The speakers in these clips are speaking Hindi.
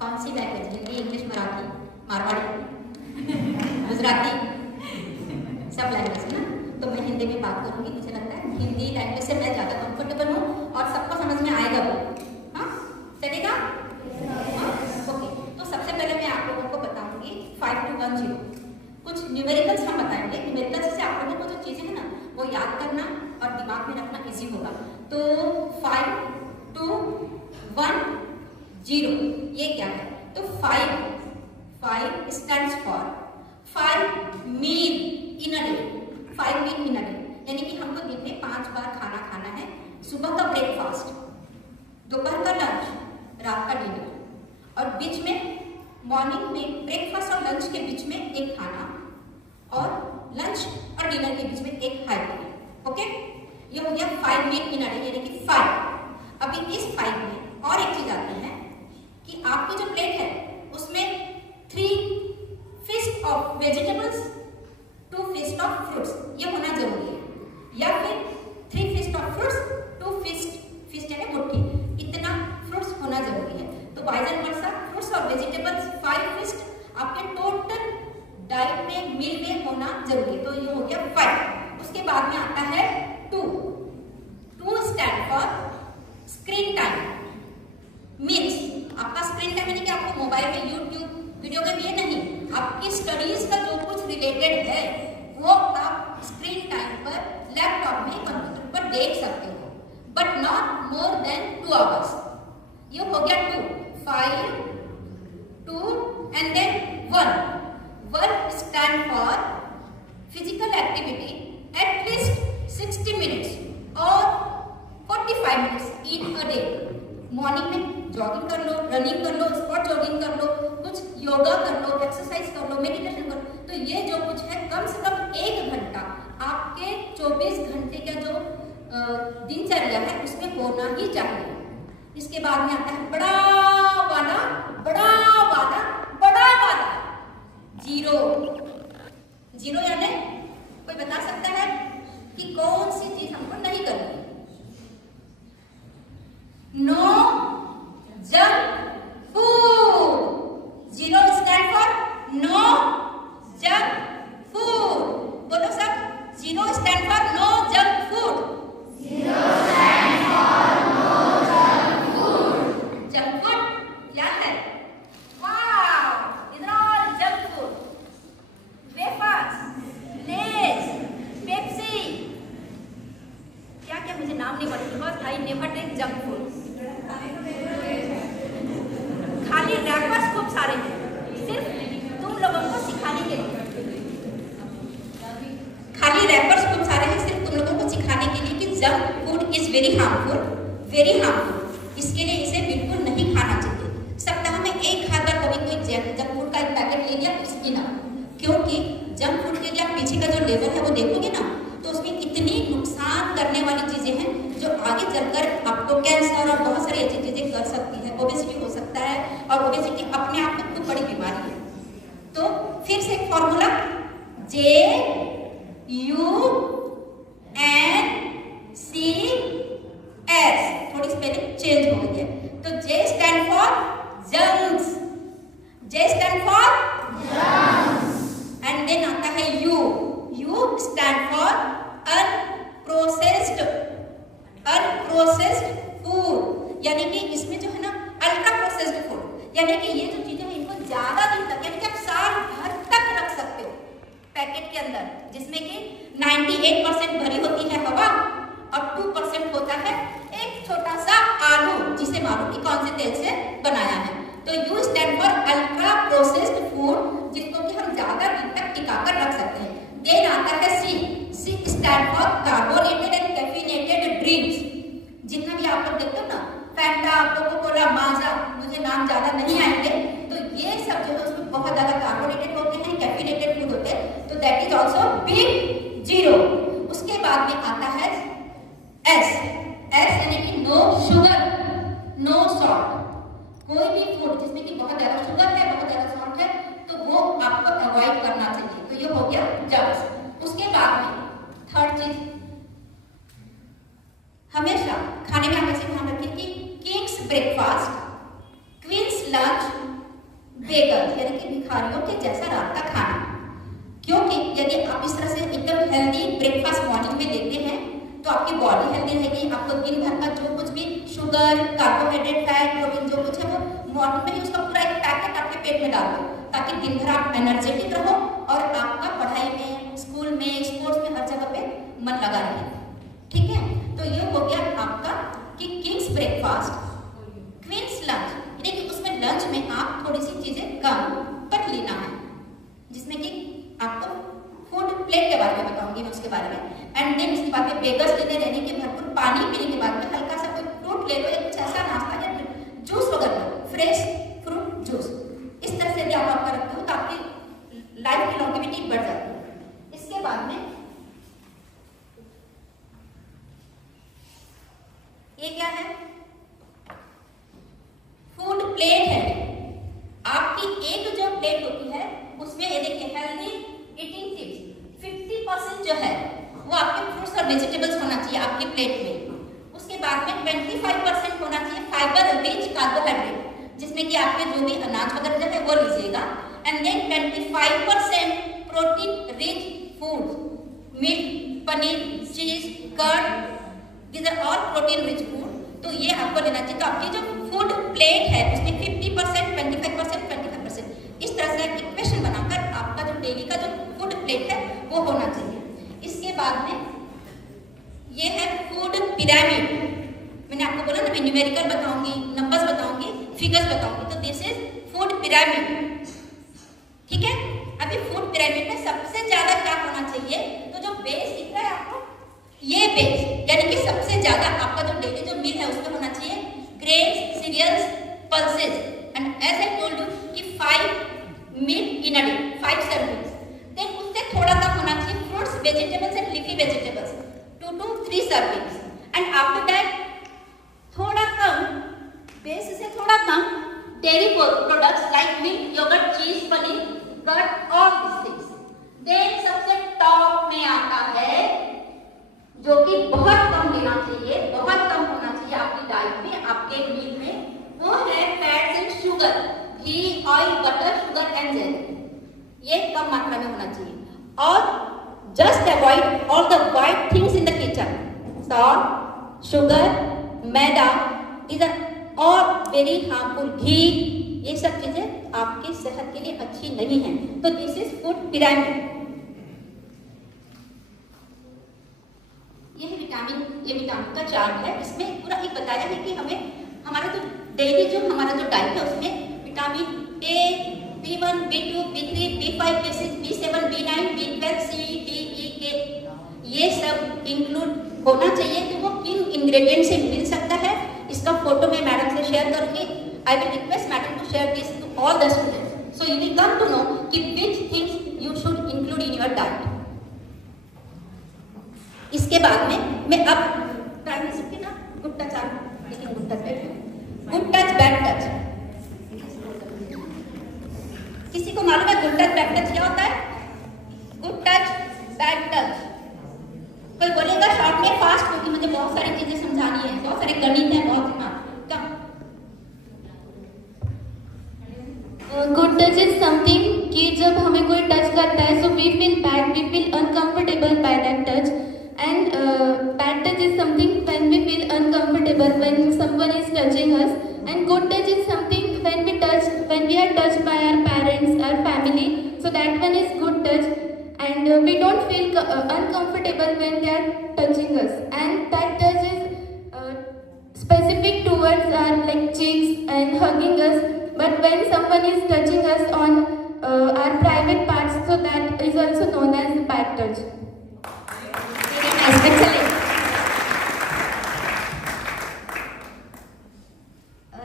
कौन सी लैंग्वेज? हिंदी, इंग्लिश, मराठी, मारवाड़ी, गुजराती, सब लैंग्वेज है ना। तो मैं हिंदी में बात करूंगी। मुझे लगता है हिंदी लैंग्वेज से मैं ज़्यादा कंफर्टेबल हूँ और सबको समझ में आएगा भी। हाँ, चलेगा? हाँ, ओके। तो सबसे पहले मैं आप लोगों को बताऊंगी 5 to 1 0 कुछ न्यूमेरिकल्स हम बताएंगे। न्यूमेरिकल्स से आप लोगों को जो चीज़ें हैं ना वो याद करना और दिमाग में रखना इजी होगा। तो 5 2 1 0 ये क्या है? तो 5 stands for 5 meal in a day. 5 meal in a day यानी कि हमको दिन में 5 बार खाना खाना है। सुबह का ब्रेकफास्ट, दोपहर का लंच, रात का डिनर, और बीच में मॉर्निंग में ब्रेकफास्ट और लंच के बीच में एक खाना और लंच और डिनर के बीच में एक हाई डिनर। ओके, ये हो गया 5 मील इन अ डे यानी कि 5। अभी इस 5 में और एक चीज आती है कि आपकी जो प्लेट है उसमें 3 feast of vegetables, 2 feast of fruits ये होना जरूरी है, या फिर 3 फीस्ट ऑफ फ्रूट्स, 2 फीस्ट यानी मुट्ठी, इतना फ्रूट्स होना जरूरी है। तो वाइज एंड वर्सा फ्रूट्स और वेजिटेबल्स 5 फीस्ट आपके टोटल डाइट में, मील में होना जरूरी है। तो ये हो गया 5। उसके बाद में आता है 2 stand for screen time. Means आपका स्क्रीन टाइम यानी कि आपको मोबाइल में, यूट्यूब वीडियो में ये नहीं, आपकी स्टडीज का जो कुछ रिलेटेड है वो आप स्क्रीन टाइम पर लैपटॉप में, कंप्यूटर पर देख सकते हो, but not more than 2 hours. ये हो गया 2, 5, 2 and then 1 stand for physical activity at least 60 minutes और 45 minutes in a day. Morning में जॉगिंग कर लो, रनिंग कर लो, स्पॉट जॉगिंग कर लो, कुछ योगा कर लो, एक्सरसाइज कर लो, मेडिटेशन कर लो। तो ये जो कुछ है कम से कम 1 घंटा आपके 24 घंटे का जो दिनचर्या है उसमें होना ही चाहिए। इसके बाद में आता है बड़ा वाला 0 यानी कोई बता सकता है कि कौन सी चीज हमको नहीं करनी? No junk food. 0 stand for no junk food. बोलो सब, 0 stand for no junk food. 0 stand for no junk food. Junk food क्या है? वाह, इधर all junk food, wafers, Lay's, Pepsi, क्या क्या मुझे नाम नहीं पता, because I never take junk food. खाली रैपर्स खूब सारे हैं, सिर्फ तुम लोगों को सिखाने के लिए। खाली रैपर्स खूब सारे हैं सिर्फ तुम लोगों को सिखाने के लिए कि junk food is very harmful, very harmful. इसके लिए इसे बिल्कुल नहीं खाना चाहिए। सप्ताह में 1 खाकर कभी कोई जंक फूड का एक पैकेट ले लिया उसकी ना, क्योंकि जंक फूड के लिए आप पीछे का जो लेवल है वो देखोगे ना तो उसमें इतनी नुकसान करने वाली चीजें हैं जो आगे चलकर आपको कैंसर और बहुत सारी ऐसी चीजें कर सकती है। ओबेसिटी हो सकता है, और ओबेसिटी अपने आप में खूब बड़ी बीमारी है। तो फिर से एक फॉर्मूला, JUNCS, थोड़ी स्पेलिंग चेंज हो गई है। तो J stand for junks, J stand for junks, and then आता है U stand for unprocessed food, यानी कि इसमें जो है ना अल्ट्रा प्रोसेस्ड फूड, यानी कि ये जो चीजें हैं इनको ज्यादा दिन तक, यानी कि आप साल भर तक रख सकते हो पैकेट के अंदर, जिसमें कि 98% भरी होती है हवा और 2% होता है एक छोटा सा आलू, जिसे मालूम कि कौन से तेल से बनाया है। तो U stand for ultra processed food, जिसको कि हम ज्यादा दिन तक टिका कर रख सकते हैं। देन आता है C stand for carbonated and caffeinated drinks. जितना भी आप लोग देखते हो ना, फैंटा, कोका कोला, माजा, मुझे नाम ज्यादा नहीं आएंगे, तो ये सब जो है उसमें बहुत ज्यादा कार्बोनेटेड होते हैं, कैफीनेटेड फूड होते हैं, तो दैट इज ऑल्सो बिग 0। उसके बाद में आता है S यानी कि नो शुगर, नो सॉल्ट। कोई भी फूड जिसमें कि बहुत ज्यादा शुगर है, बहुत ज्यादा सॉल्ट है, तो वो आपको अवॉइड करना चाहिए। तो ये हो गया जंक्स। उसके बाद में थर्ड चीज, हमेशा खाने में हमेशा ध्यान रखिए कि king's breakfast, queen's lunch beggar's यानी कि भिखारियों के जैसा रात का खाना। क्योंकि यदि आप इस तरह से एकदम हेल्दी ब्रेकफास्ट मॉर्निंग में देते हैं तो आपकी बॉडी हेल्दी रहेगी। आपको दिन भर का जो कुछ भी शुगर, कार्बोहाइड्रेट, फैट, प्रोटीन जो कुछ है वो मॉर्निंग में ही उसका पूरा एक पैकेट आपके पेट में डाल दो, ताकि दिन भर आप एनर्जेटिक रहो और आपका पढ़ाई में, स्कूल में, स्पोर्ट्स में हर जगह पे मन लगा रहे। ठीक है, तो ये हो गया आपका कि किंग्स ब्रेकफास्ट, क्वींस लंच, यानी कि उसमें लंच में आप थोड़ी सी चीजें कम बट लेना है, जिसमें कि आपको फूड प्लेट के बारे में बताऊंगी मैं उसके बारे में। एंड देन उसके बाद में बेगर्स लेते रहने के भरपूर पानी पीने के बाद में हल्का सा कोई फ्रूट ले लो या कुछ ऐसा नाश्ता या जूस वगैरह लो, फ्रेश फ्रूट जूस। इस तरह से यदि आप आपका रखते हो तो आपकी लाइफ की लॉन्जेविटी बढ़ जाती है। इसके बाद में ये क्या है, फूड प्लेट है। आपकी एक जो प्लेट होती है उसमें ये देखिए हेल्दी ईटिंग टिप्स, 50% जो है वो आपके फ्रूट्स और वेजिटेबल्स होना चाहिए आपकी प्लेट में। उसके बाद में 25% होना चाहिए फाइबर रिच कार्बोहाइड्रेट, जिसमें कि आपके जो भी अनाज वगैरह जो है वो लीजिएगा। And then 25% protein rich food, milk, paneer, cheese, curd, these are all protein rich food। तो ये आपको लेना चाहिए। तो आपकी जो फूड प्लेट है उसमें 50%, 25%, 25% इस तरह से इक्वेशन बनाकर आपका जो डेली का जो फूड प्लेट है वो होना चाहिए। इसके बाद में ये है फूड पिरामिड। मैंने आपको बोला ना, मैं न्यूमेरिकल बताऊंगी, नंबर्स बताऊंगी, फिगर्स बताऊंगी। तो दिस इज फूड पिरामिड। ठीक है, अभी फूड पिरामिड में सबसे ज्यादा क्या होना चाहिए, तो जो बेस दिख रहा है आपको, ये बेस यानी कि सबसे ज्यादा आपका जो डेली जो मील है उसमें होना चाहिए grains, cereals, pulses. And as I told you कि 5 meal in a day, 5 servings. Then उससे थोड़ा कम होना चाहिए fruits, vegetables and leafy vegetables, 2 to 3 servings. And after that थोड़ा कम, बेस से थोड़ा कम dairy products like milk, yoghurt, cheese, paneer, curd, all this things. Then सबसे टॉप में आता है जो कि बहुत कम लेना चाहिए, बहुत कम होना चाहिए आपकी डाइट में, आपके मील में, वो है fats and sugar, ghee, oil, butter, sugar and jelly. ये कम मात्रा में होना चाहिए। और just avoid all the white things in the kitchen, salt, sugar, maida, these are all very harmful, घी, ये सब चीजें आपकी सेहत के लिए अच्छी नहीं है। तो दिस इज फूड पिरामिड। ये विटामिन का चार्ट है। इसमें पूरा एक बताया है कि हमें हमारा जो डेली जो हमारा जो डाइट है उसमें vitamin A, B1, B2, B3, B5, B6, B7, B9, B12, C, D, E, K ये सब इंक्लूड होना चाहिए। तो वो किन इंग्रेडिएंट से मिल सकता है, इसका फोटो मैं मैडम से शेयर करूंगी। I will request madam to share this to all the students, so you will come to know कि which things you should include in your diet. इसके बाद में मैं अब ट्राई कर सकती ना, गुड टच आ, लेकिन good touch bad, good touch bad touch. किसी को मालूम है गुड टच बैड टच क्या होता है? Good touch bad touch. कोई बोलेगा शॉर्ट में फास्ट, क्योंकि मुझे बहुत सारी चीजें समझानी है, बहुत सारे गणित है, बहुत कम। गुड टच इज समथिंग कि जब हमें कोई टच करता है so we feel bad, we feel uncomfortable by that touch. And bad touch is something when we feel uncomfortable when someone is touching us. And good touch is something when we are touched by our parents, our family. So that one is good touch. And we don't feel uncomfortable when they are touching us. And that touch is specific towards our like cheeks and hugging us. But when someone is touching us on our private parts, so that is also known as bad touch. Excellent.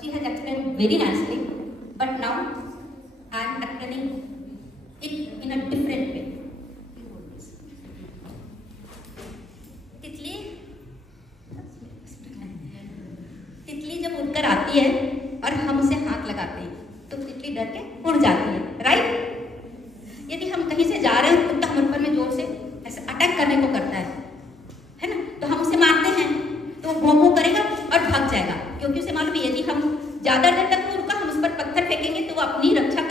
She has explained very nicely, but now I am explaining it in a different way. तितली जब उड़कर आती है और हम उसे हाथ लगाते हैं तो तितली डर के उड़ जाती है, राइट? यदि हम कहीं से जा रहे हैं, कुत्ता हम ऊपर में जोर से ऐसे अटैक करने को करता है ना, तो हम उसे मारते हैं तो वो भौं भौं करेगा और भाग जाएगा, क्योंकि उसे मालूम है यदि हम ज्यादा देर तक रुका, हम उस पर पत्थर फेंकेंगे तो वो अपनी रक्षा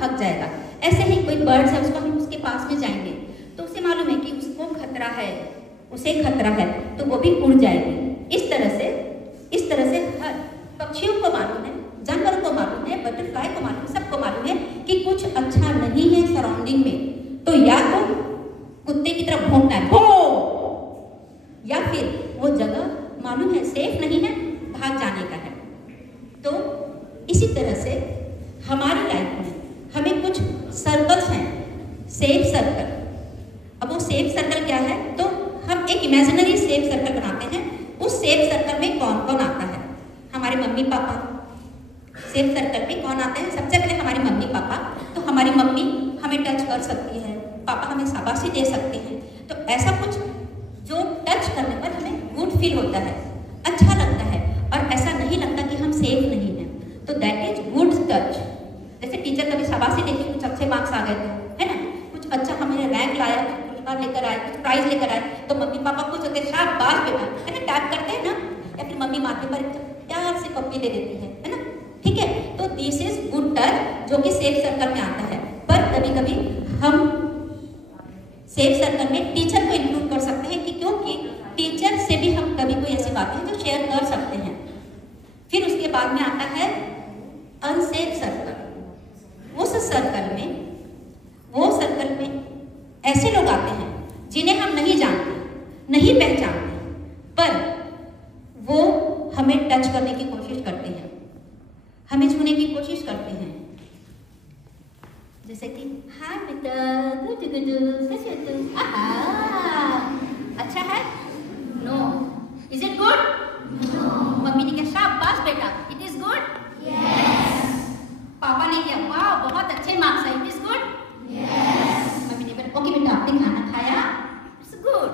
भाग जाएगा। ऐसे ही कोई बर्ड्स है, उसको हम उसके पास में जाएंगे तो उसे मालूम है कि उसको खतरा है, उसे खतरा है, तो वो भी उड़ जाएगी। इस तरह से हर पक्षियों को मालूम है, जानवरों को मालूम है, बटरफ्लाई को मालूम है, सबको मालूम है कि कुछ अच्छा नहीं है सराउंडिंग में, तो या तो कुत्ते की तरफ भौंकना है, भो, या फिर वो जगह मालूम है सेफ नहीं है, भाग जाने का है। तो इसी तरह से हमारी लाइफ में हमें कुछ सर्कल्स हैं, सेफ सर्कल। अब वो सेफ सर्कल क्या है, तो हम एक इमेजिनरी सेफ सर्कल बनाते हैं। उस सेफ सर्कल में कौन कौन आता है? हमारे मम्मी पापा। सेफ सर्कल में कौन आते हैं? सबसे पहले हमारे मम्मी पापा। तो हमारी मम्मी हमें टच कर सकती है, पापा हमें शाबाशी दे सकते हैं। तो ऐसा कुछ जो टच करने पर हमें गुड फील होता है, अच्छा लगता है, और ऐसा नहीं लगता कि हम सेफ नहीं हैं, तो दैट इज गुड टच। जैसे टीचर कभी शाबाशी देती, कुछ अच्छे मार्क्स आ गए तो, है ना, कुछ अच्छा हमें रैंक लाया, कुछ पुरस्कार लेकर आए, कुछ प्राइज लेकर आए, तो मम्मी पापा खुश होते, शाबाश बेटा, है ना, टैप करते हैं ना, या फिर मम्मी माथे पर प्यार से पप्पी दे देती है ना, ठीक है। तो दिस इज गुड टच जो कि सेफ सर्कल में आता है। पर कभी कभी हम सेफ सर्कल में टीचर को इंक्लूड कर सकते हैं कि क्योंकि टीचर से भी हम कभी कोई ऐसी बातें हैं जो शेयर कर सकते हैं। फिर उसके बाद में आता है अनसेफ सर्कल। उस सर्कल में ऐसे लोग आते हैं जिन्हें हम नहीं जानते, नहीं पहचानते, पर वो हमें टच करने की कोशिश करते हैं, हमें छूने की कोशिश करते हैं। जैसे कि हाय बेटा, गुड गुड, कैसे हो तुम? अच्छा है? No. Is it good? No. Mummy ने कहा शाबाश बेटा, इट इज गुड? यस। पापा ने कहा वाह बहुत अच्छे मार्क्स आए, it is good? Yes. Mummy ने बोला ओके बेटा, आपने खाना खाया, इट्स गुड।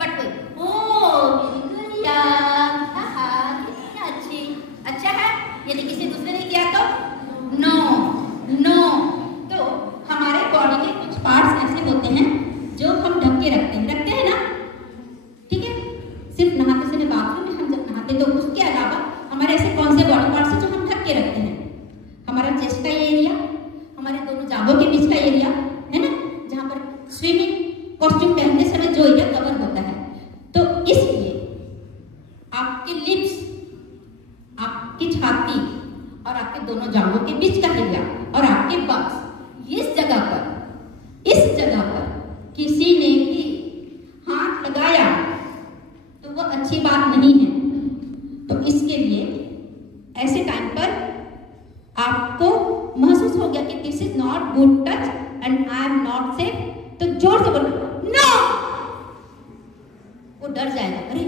बट कोई ओ मेरी गुड़िया, कितनी अच्छी, अच्छा है। यदि किसी दूसरे ने किया तो नो नो। तो हमारे बॉडी के कुछ पार्ट्स ऐसे होते हैं जो हम ढक के रखते हैं ना, ठीक है। सिर्फ नहाते समय बाथरूम में हम जब नहाते तो उसके अलावा हमारे ऐसे कौन से बॉडी पार्ट्स हैं जो हम ढक के रखते हैं? हमारा चेस्ट का एरिया, हमारे दोनों जांघों के बीच का एरिया, है ना, जहाँ पर स्विमिंग कॉस्ट्यूम पहनते समय जो एरिया कवर होता है। तो इसलिए आपके लिप्स, आपकी छाती और आपके दोनों जांघों के बीच का एरिया और आपके बक्स, इस जगह पर किसी ने भी हाथ लगाया तो वो अच्छी बात नहीं है। तो इसके लिए ऐसे टाइम पर आपको महसूस हो गया कि this is not good touch and I am not safe, तो जोर से बोलो नो। वो डर जाएगा, अरे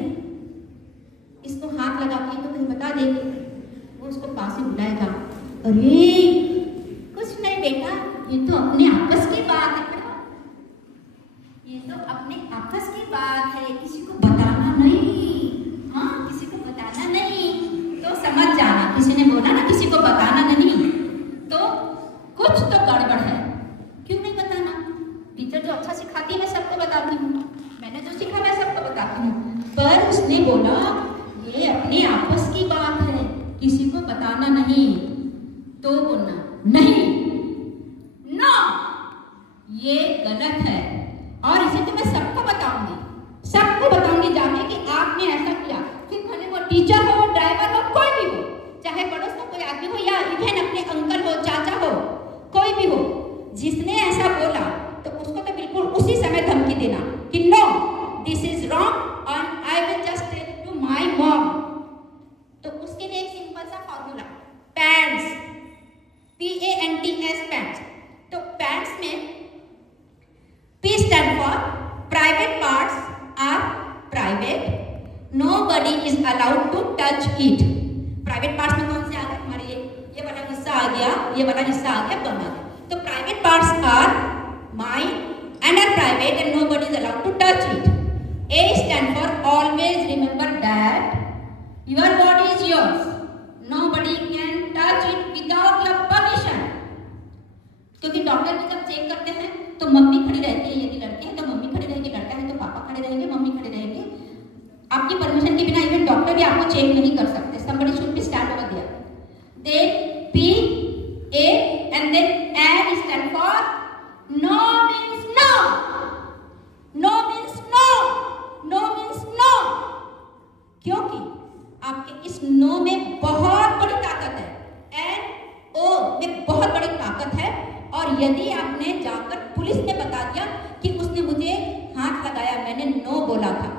इसको हाथ लगा के तो कहीं बता देगी, वो उसको पास में बुलाएगा, अरे कुछ नहीं बेटा, ये तो अपने आपस की बात है, ये तो अपने आपस की बात है, किसी को बताना नहीं, हाँ किसी को बताना नहीं। तो समझ जाना, किसी ने बोला ना किसी को बताना नहीं, तो कुछ तो गड़बड़ है। क्यों नहीं बताना? टीचर जो अच्छा सिखाती है मैं सबको बताती हूँ, मैंने जो सीखा मैं सबको बताती हूँ, पर उसने बोला ये अपने आपस की बात है, किसी को बताना नहीं, तो बोलना नहीं, नो, ये गलत है। और इसे तो मैं सबको बताऊंगी जाके कि आपने ऐसा किया। फिर भले वो टीचर हो, वो ड्राइवर हो, कोई भी हो, चाहे पड़ोस में कोई आदमी हो या इवन अपने अंकल हो, चाचा हो, कोई भी हो, जिसने ऐसा बोला तो उसको तो बिल्कुल उसी समय धमकी देना कि no this is wrong and I will just tell to my mom. तो उसके लिए एक सिंपल सा फॉर्मूला, पैंट्स, PANTS, पैंट्स। तो पैंट्स में P stand for private parts are private, nobody is allowed to touch it। Private parts में कौन से आ गए? हमारे ये वाला हिस्सा आ गया, ये वाला हिस्सा आ गया, बना गया। तो private parts are mine and are private and nobody is allowed to touch it। A stand for always remember that your body is yours, nobody can touch it without your permission। क्योंकि डॉक्टर भी जब चेक करते हैं तो मम्मी खड़ी रहती है, यदि लड़के हैं तो मम्मी खड़ी रहेगी, लड़का है तो पापा खड़े रहेंगे, मम्मी खड़े रहेंगे। आपकी परमिशन के बिना इवन डॉक्टर भी आपको चेक नहीं कर सकते। somebody should be stand over there। then P A and then N is बहुत बड़ी ताकत है। और यदि आपने जाकर पुलिस में बता दिया कि उसने मुझे हाथ लगाया, मैंने नो बोला था,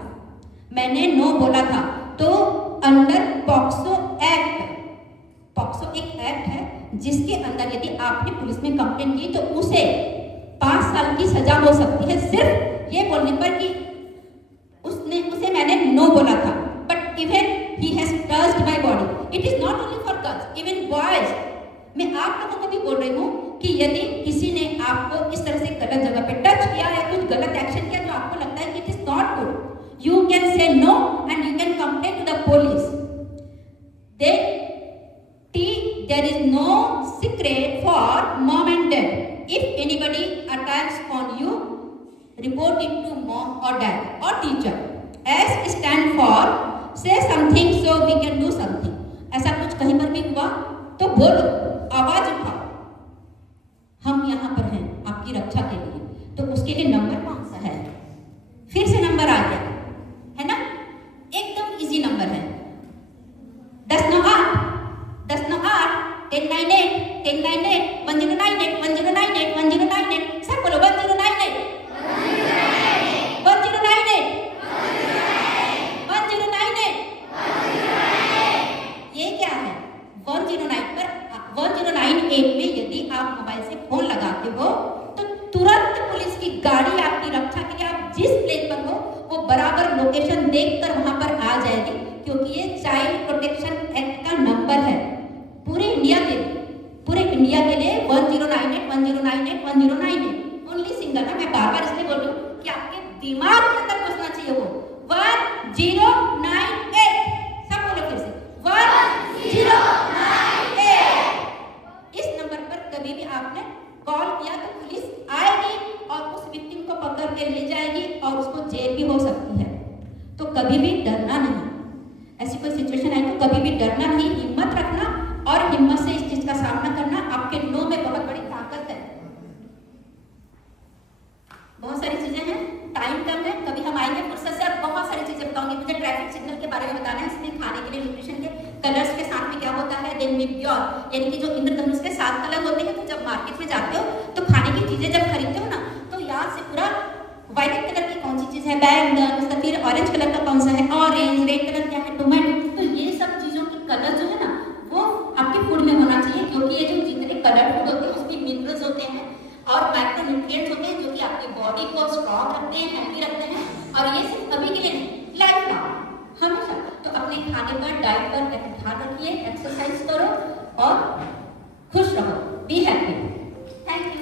मैंने नो बोला था, तो अंडर पॉक्सो एक्ट, पॉक्सो एक एक्ट है जिसके अंदर यदि आपने पुलिस में कंप्लेन की तो उसे 5 साल की सजा हो सकती है, सिर्फ ये बोलने पर कि उसे मैंने नो बोला था। But even he has touched my body, it is not only for girls, even boys. मैं आप लोगों को भी बोल रही हूँ कि यदि किसी ने आपको इस तरह से गलत जगह पे टच किया या कुछ गलत एक्शन किया जो आपको लगता है कि it is not good, you can say no and you can complain to the police. There is no secret for mom and dad. If anybody attacks on you, report it to mom or dad or teacher. S stand for say something so we can do something. ऐसा कुछ कहीं पर भी हुआ तो बोलो, आवाज उठाओ, हम यहाँ पर हैं आपकी रक्षा के लिए। तो उसके लिए नंबर कौन सा है? फिर से नंबर आ गया है ना, एकदम इजी नंबर है। 10 9 8 10 9 8 1098 1098 1098 1098 1098। सब बोलो 1098 1098 1098। ये क्या है? 1098 में यदि आप मोबाइल से फोन लगाते हो तो तुरंत पुलिस की गाड़ी आपकी रक्षा के लिए, आप जिस प्लेस पर हो वो बराबर लोकेशन देखकर वहां पर आ जाएगी, क्योंकि ये चाइल्ड प्रोटेक्शन एक्ट का नंबर है पूरे इंडिया के लिए। पूरे इंडिया के लिए 1098 1098 1098 ओनली सिंगल है। मैं बार बार इसलिए बोल रही हूँ कि आपके दिमाग के अंदर घुसना चाहिए वो 1098। सब बोलो फिर से 1098। इस नंबर पर कभी भी आपने कॉल किया तो पुलिस आएगी और उस विक्टिम को पकड़ के ले जाएगी और उसको जेल भी हो सकती है। तो कभी भी डरना नहीं, ऐसी कोई सिचुएशन आई तो कभी भी डरना नहीं, हिम्मत रखना और हिम्मत से इस चीज का सामना करना। आपके नो में बहुत बड़ी ताकत है। बहुत सारी चीजें हैं, टाइम कम है, कभी हम आएंगे फुर्सत से और बहुत सारी चीजें बताऊंगी। मुझे ट्रैफिक सिग्नल के बारे में बताना है, इसमें खाने के लिए न्यूट्रिशन के कलर्स के साथ में क्या होता है, देन विद योर यानी कि जो इंद्रधनुष के 7 कलर होते हैं। तो जब मार्केट में जाते हो तो खाने की चीजें जब खरीदते हो ना तो याद से पूरा व्हाइट कलर की कौन सी चीज है, बैंगन, उसका फिर ऑरेंज कलर का कौन सा है, ऑरेंज, रेड कलर क्या है, टोमेटो। तो ये सब चीजों की कलर जो है ना वो आपके फूड में होना चाहिए, क्योंकि ये जो जितने कलर फूड होते हैं उसमें मिनरल्स होते हैं और माइक्रोन्यूट्रिएंट्स होते हैं जो कि आपकी बॉडी को स्ट्रॉन्ग रखते हैं, हेल्दी रखते हैं। और ये सिर्फ अभी के लिए नहीं, लाइफ लॉन्ग हमेशा। तो अपने खाने पर, डाइट पर ध्यान रखिए, एक्सरसाइज करो और